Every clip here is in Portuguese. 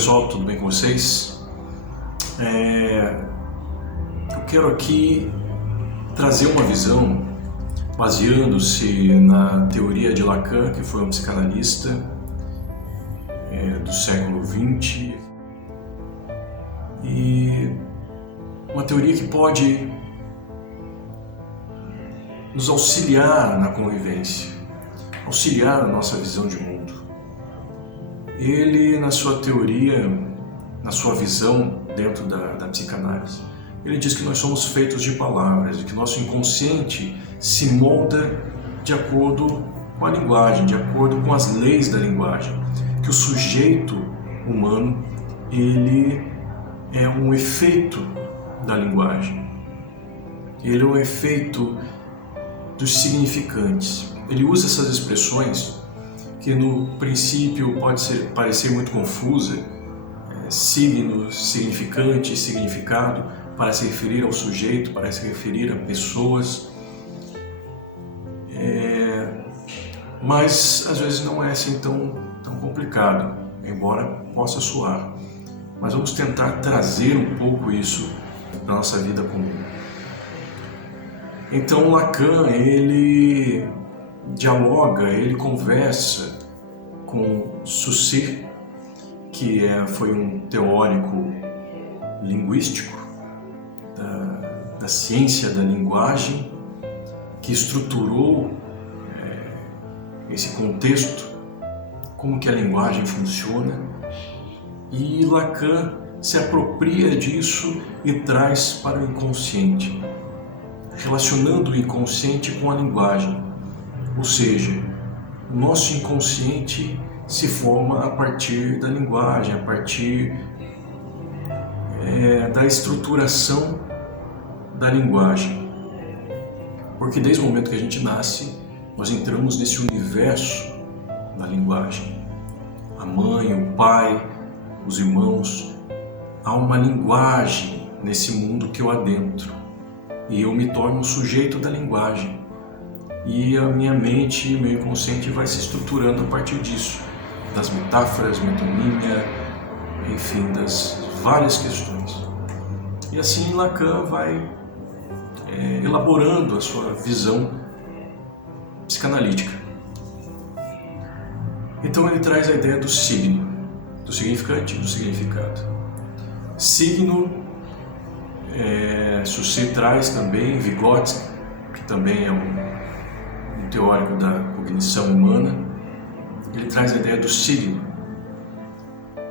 pessoal, tudo bem com vocês? Eu quero aqui trazer uma visão baseando-se na teoria de Lacan, que foi um psicanalista do século XX, e uma teoria que pode nos auxiliar na convivência, auxiliar na nossa visão de mundo. Ele, na sua teoria, na sua visão dentro da psicanálise, ele diz que nós somos feitos de palavras e que nosso inconsciente se molda de acordo com a linguagem, de acordo com as leis da linguagem, que o sujeito humano, ele é um efeito da linguagem, ele é um efeito dos significantes. Ele usa essas expressões que no princípio pode parecer muito confusa, signo, significante, significado, para se referir ao sujeito, para se referir a pessoas, mas às vezes não é assim tão complicado, embora possa soar. Mas vamos tentar trazer um pouco isso para a nossa vida comum. Então Lacan, ele dialoga, ele conversa com Saussure, que foi um teórico linguístico da ciência da linguagem, que estruturou esse contexto, como que a linguagem funciona, e Lacan se apropria disso e traz para o inconsciente, relacionando o inconsciente com a linguagem. Ou seja, o nosso inconsciente se forma a partir da linguagem, a partir da estruturação da linguagem. Porque desde o momento que a gente nasce, nós entramos nesse universo da linguagem. A mãe, o pai, os irmãos, há uma linguagem nesse mundo que eu adentro. E eu me torno um sujeito da linguagem. E a minha mente, meu inconsciente vai se estruturando a partir disso, das metáforas, metonímia, enfim, das várias questões. E assim Lacan vai elaborando a sua visão psicanalítica. Então ele traz a ideia do signo, do significante e do significado. Signo, Saussure traz também, Vygotsky, que também é um teórico da cognição humana, ele traz a ideia do signo.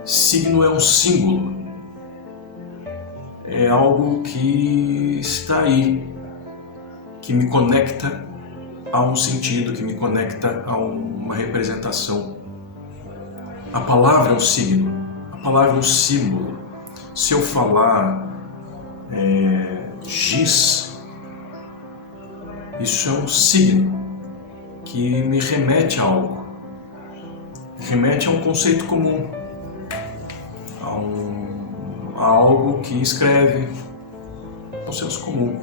Signo é um símbolo, é algo que está aí, que me conecta a um sentido, que me conecta a uma representação. A palavra é um signo, a palavra é um símbolo. Se eu falar giz, isso é um signo que me remete a algo, remete a um conceito comum, a algo que escreve, ao senso comum,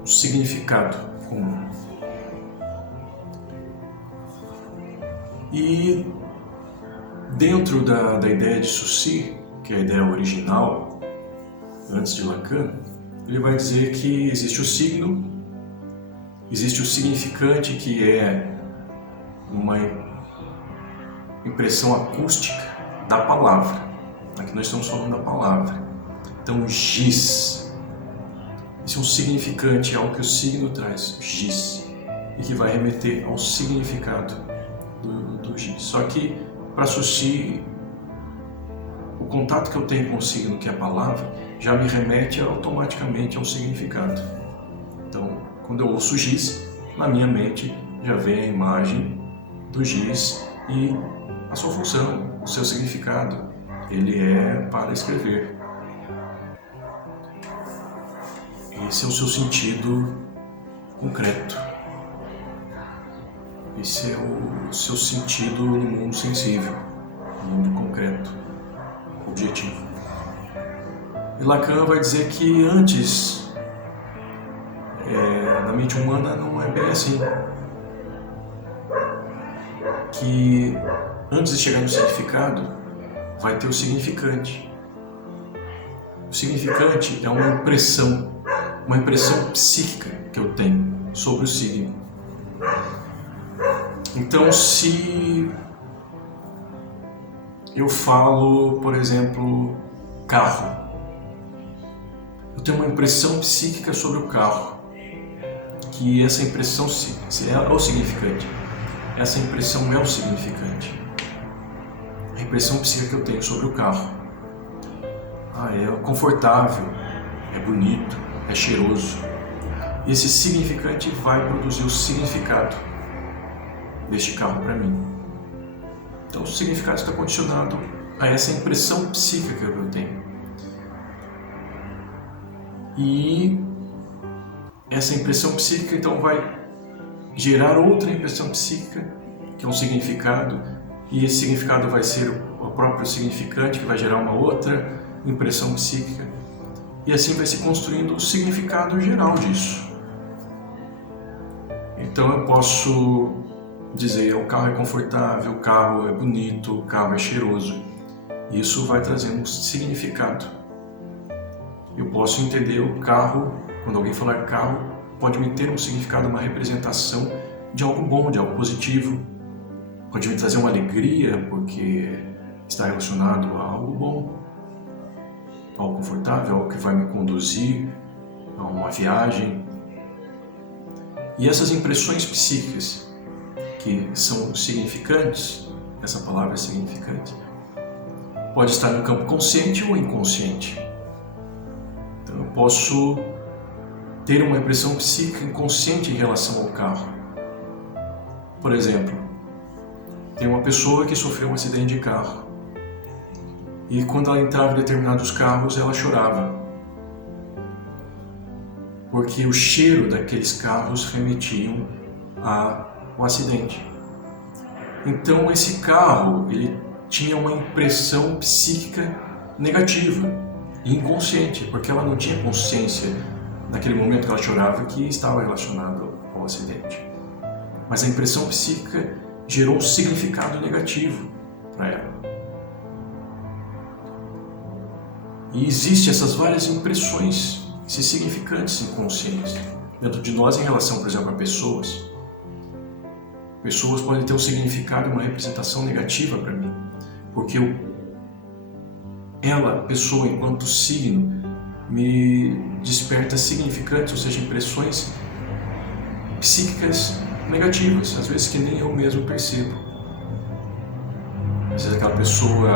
um significado comum. E dentro da ideia de Saussure, que é a ideia original, antes de Lacan, ele vai dizer que existe o signo, existe o significante, que é uma impressão acústica da palavra. Aqui nós estamos falando da palavra. Então, giz. Esse é um significante, é algo que o signo traz, giz, e que vai remeter ao significado do giz. Só que, para Saussure, o contato que eu tenho com o signo, que é a palavra, já me remete automaticamente ao significado. Então, quando eu ouço giz, na minha mente já vem a imagem do giz e a sua função, o seu significado. Ele é para escrever. Esse é o seu sentido concreto. Esse é o seu sentido no mundo sensível, no mundo concreto, objetivo. E Lacan vai dizer que antes, na mente humana não é bem assim. Que antes de chegar no significado, vai ter o significante. O significante é uma impressão psíquica que eu tenho sobre o signo. Então, se eu falo, por exemplo, carro, eu tenho uma impressão psíquica sobre o carro, que essa impressão é o significante. Essa impressão é o significante. A impressão psíquica que eu tenho sobre o carro. É confortável, é bonito, é cheiroso. E esse significante vai produzir o significado deste carro para mim. Então o significado está condicionado a essa impressão psíquica que eu tenho. E essa impressão psíquica então vai gerar outra impressão psíquica, que é um significado, e esse significado vai ser o próprio significante, que vai gerar uma outra impressão psíquica, e assim vai se construindo o significado geral disso. Então eu posso dizer, o carro é confortável, o carro é bonito, o carro é cheiroso. Isso vai trazendo um significado. Eu posso entender o carro, quando alguém falar carro, pode me ter um significado, uma representação de algo bom, de algo positivo. Pode me trazer uma alegria, porque está relacionado a algo bom, algo confortável, algo que vai me conduzir a uma viagem. E essas impressões psíquicas, que são significantes, essa palavra é significante, pode estar no campo consciente ou inconsciente. Então eu posso ter uma impressão psíquica inconsciente em relação ao carro. Por exemplo, tem uma pessoa que sofreu um acidente de carro e quando ela entrava em determinados carros ela chorava, porque o cheiro daqueles carros remetiam ao acidente. Então esse carro ele tinha uma impressão psíquica negativa e inconsciente, porque ela não tinha consciência naquele momento que ela chorava que estava relacionado ao acidente. Mas a impressão psíquica gerou um significado negativo para ela. E existem essas várias impressões, esses significantes inconscientes dentro de nós em relação, por exemplo, a pessoas. Pessoas podem ter um significado, uma representação negativa para mim, porque ela, pessoa, enquanto signo, me desperta significantes, ou seja, impressões psíquicas negativas, às vezes que nem eu mesmo percebo. Às vezes aquela pessoa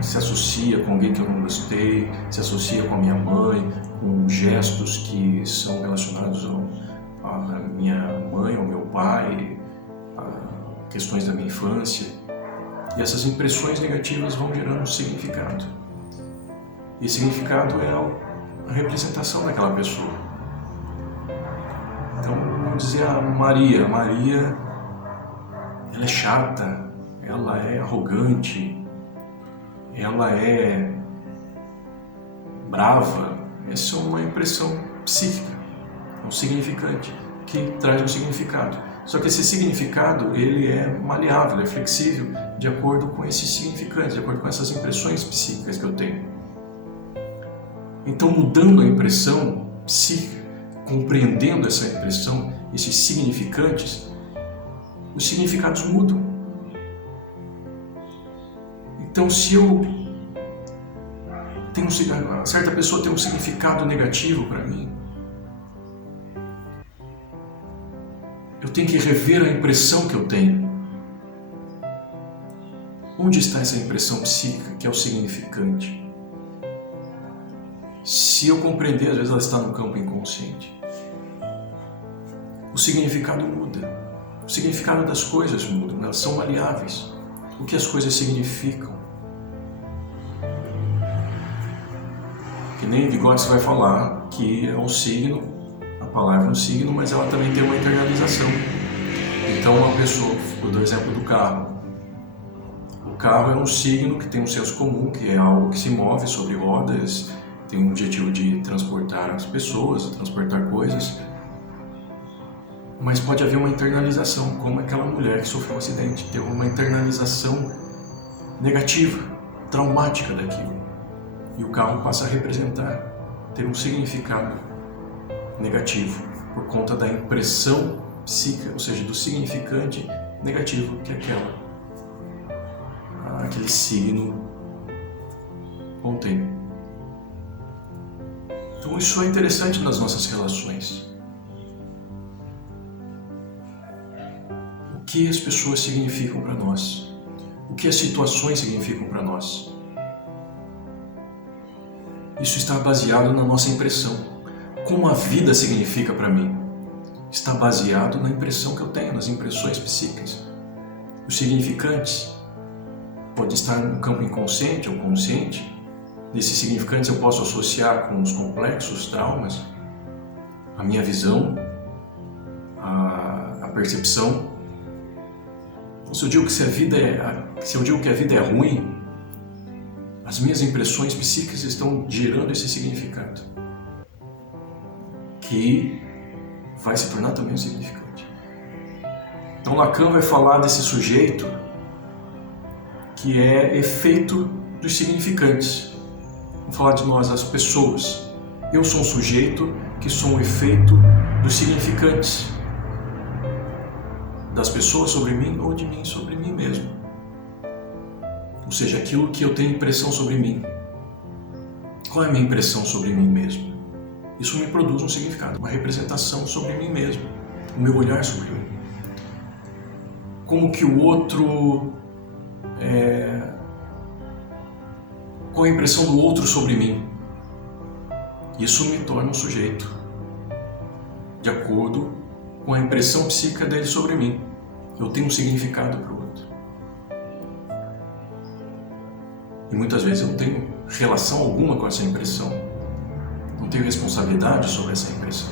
se associa com alguém que eu não gostei, se associa com a minha mãe, com gestos que são relacionados à minha mãe, ao meu pai, a questões da minha infância. E essas impressões negativas vão gerando um significado. E esse significado é a representação daquela pessoa. Então, vamos dizer a Maria, ela é chata, ela é arrogante, ela é brava. Essa é uma impressão psíquica, um significante, que traz um significado. Só que esse significado, ele é maleável, é flexível, de acordo com esses significantes, de acordo com essas impressões psíquicas que eu tenho. Então, mudando a impressão psíquica, compreendendo essa impressão, esses significantes, os significados mudam. Então, se certa pessoa tem um significado negativo para mim, eu tenho que rever a impressão que eu tenho. Onde está essa impressão psíquica, que é o significante? Se eu compreender, às vezes ela está no campo inconsciente. O significado muda. O significado das coisas muda, elas são maleáveis. O que as coisas significam? Que nem Vygotsky vai falar que é um signo, a palavra é um signo, mas ela também tem uma internalização. Então uma pessoa, eu dou o exemplo do carro. O carro é um signo que tem um senso comum, que é algo que se move sobre rodas, tem o objetivo de transportar as pessoas, transportar coisas, mas pode haver uma internalização, como aquela mulher que sofreu um acidente, teve uma internalização negativa traumática daquilo. E o carro passa a representar, ter um significado negativo, por conta da impressão psíquica, ou seja, do significante negativo que aquele signo contém. Então isso é interessante nas nossas relações. O que as pessoas significam para nós? O que as situações significam para nós? Isso está baseado na nossa impressão. Como a vida significa para mim? Está baseado na impressão que eu tenho, nas impressões psíquicas. Os significantes podem estar no campo inconsciente ou consciente. Desses significantes eu posso associar com os complexos, traumas, a minha visão, a percepção. Então, se eu digo que a vida é ruim, as minhas impressões psíquicas estão gerando esse significado, que vai se tornar também um significante. Então Lacan vai falar desse sujeito que é efeito dos significantes. Vamos falar de nós, as pessoas. Eu sou um sujeito que sou um efeito dos significantes, das pessoas sobre mim ou de mim sobre mim mesmo. Ou seja, aquilo que eu tenho impressão sobre mim. Qual é a minha impressão sobre mim mesmo? Isso me produz um significado, uma representação sobre mim mesmo, o meu olhar sobre mim. Como que o outro... Qual a impressão do outro sobre mim? Isso me torna um sujeito, de acordo com a impressão psíquica dele sobre mim. Eu tenho um significado para o outro. E muitas vezes eu não tenho relação alguma com essa impressão. Não tenho responsabilidade sobre essa impressão.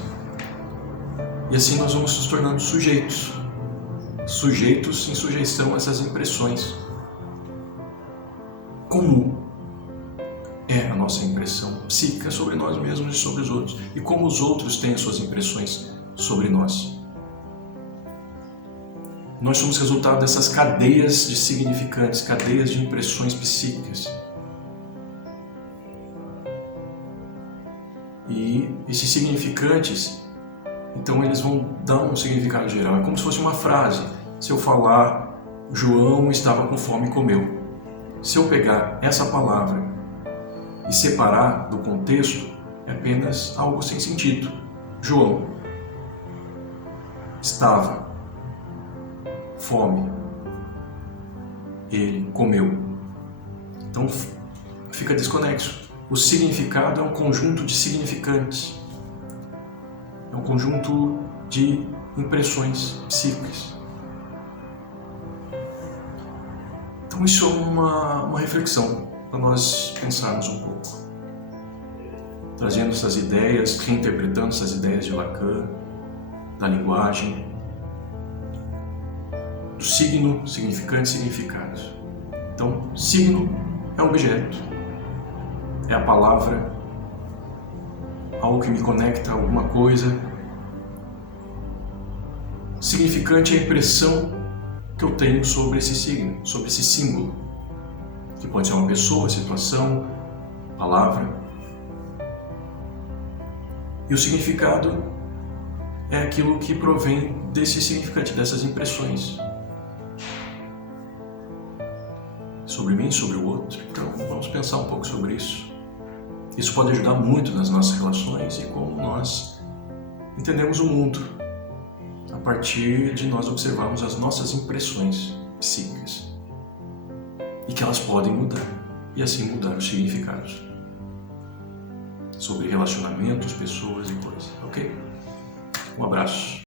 E assim nós vamos nos tornando sujeitos. Sujeitos em sujeição a essas impressões. Como é a nossa impressão psíquica sobre nós mesmos e sobre os outros? E como os outros têm as suas impressões sobre nós? Nós somos resultado dessas cadeias de significantes, cadeias de impressões psíquicas. E esses significantes, então eles vão dar um significado geral. É como se fosse uma frase. Se eu falar, João estava com fome e comeu. Se eu pegar essa palavra e separar do contexto, é apenas algo sem sentido. João estava fome, ele comeu. Então fica desconexo. O significado é um conjunto de significantes, é um conjunto de impressões psíquicas. Então isso é uma reflexão para nós pensarmos um pouco, trazendo essas ideias, reinterpretando essas ideias de Lacan, da linguagem, do signo, significante e significado. Então, signo é um objeto, é a palavra, algo que me conecta a alguma coisa. Significante é a impressão que eu tenho sobre esse signo, sobre esse símbolo, que pode ser uma pessoa, situação, palavra. E o significado é aquilo que provém desse significante, dessas impressões sobre mim, sobre o outro. Então vamos pensar um pouco sobre isso. Isso pode ajudar muito nas nossas relações e como nós entendemos o mundo a partir de nós observarmos as nossas impressões psíquicas e que elas podem mudar e assim mudar os significados sobre relacionamentos, pessoas e coisas, ok? Um abraço.